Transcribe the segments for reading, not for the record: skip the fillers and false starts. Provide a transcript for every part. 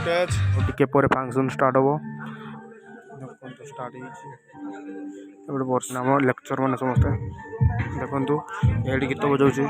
Stage टिके पर function start हम देखो स्टार्ट बर्षा आम लेक्चर मैंने समस्ते देखु ये गीत बजाऊँ।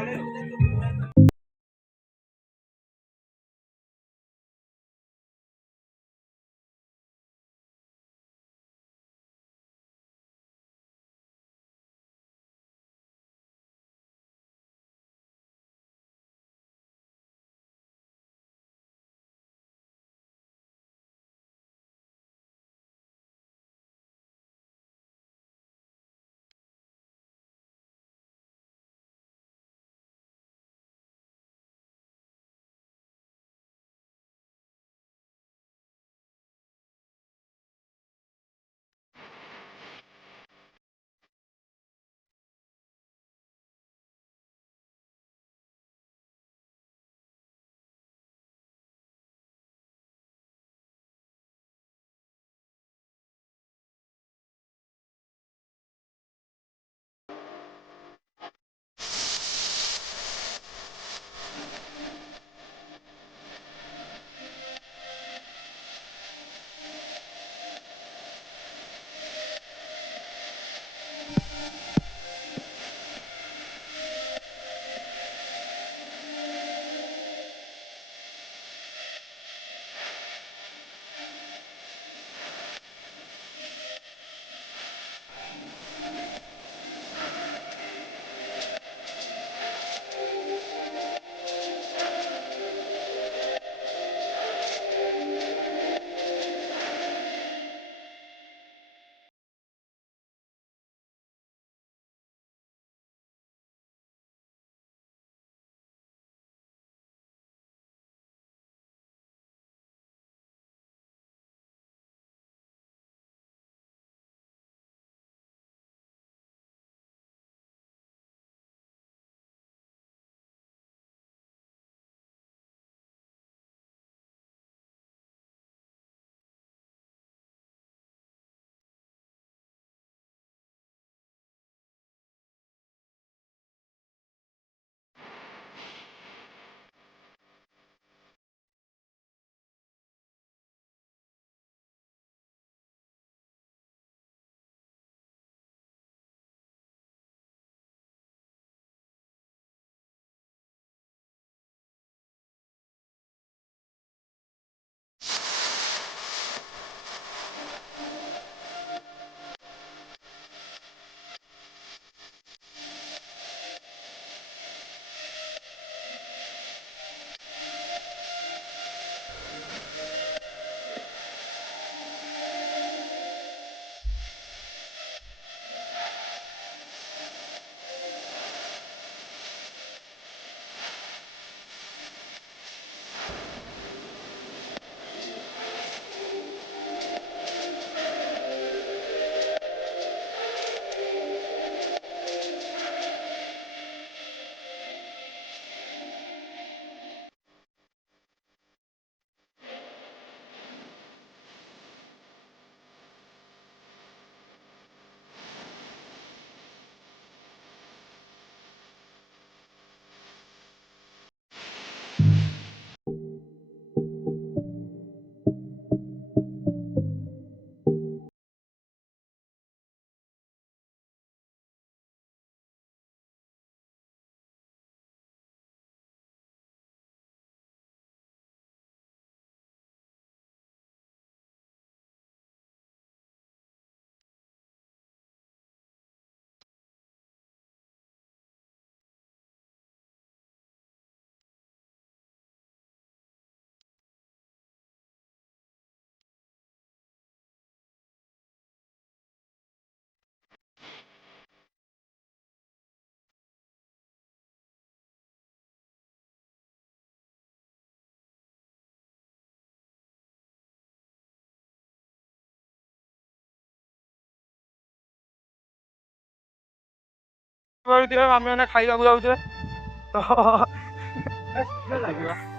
आम मैंने खाइबा जाऊे तो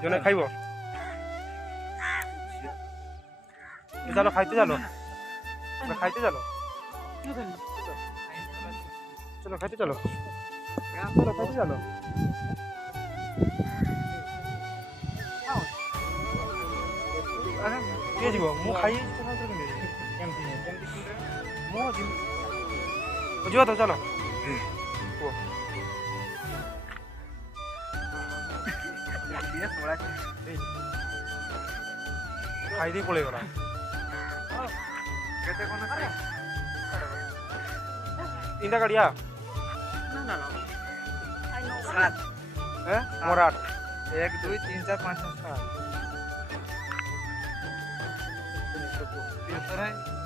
जने खाइब चलो खाइते चलो खाइते चलो चलो खाइते चलो चलो खाइते चलो କିଏ ଯିବ ମୁଁ ଖାଇଛି ତ କେମିତି ମୁଁ ଯିବି ଯିବା ତ ଚାଲ କୁହ ଖାଇଦେଇ ପଳେଇଗଲା କେତେ କଣ ତିନିଟା ଗାଡ଼ିଆ ନା 7 ମୋର 8 1 2 3 4 5 6 7 300 है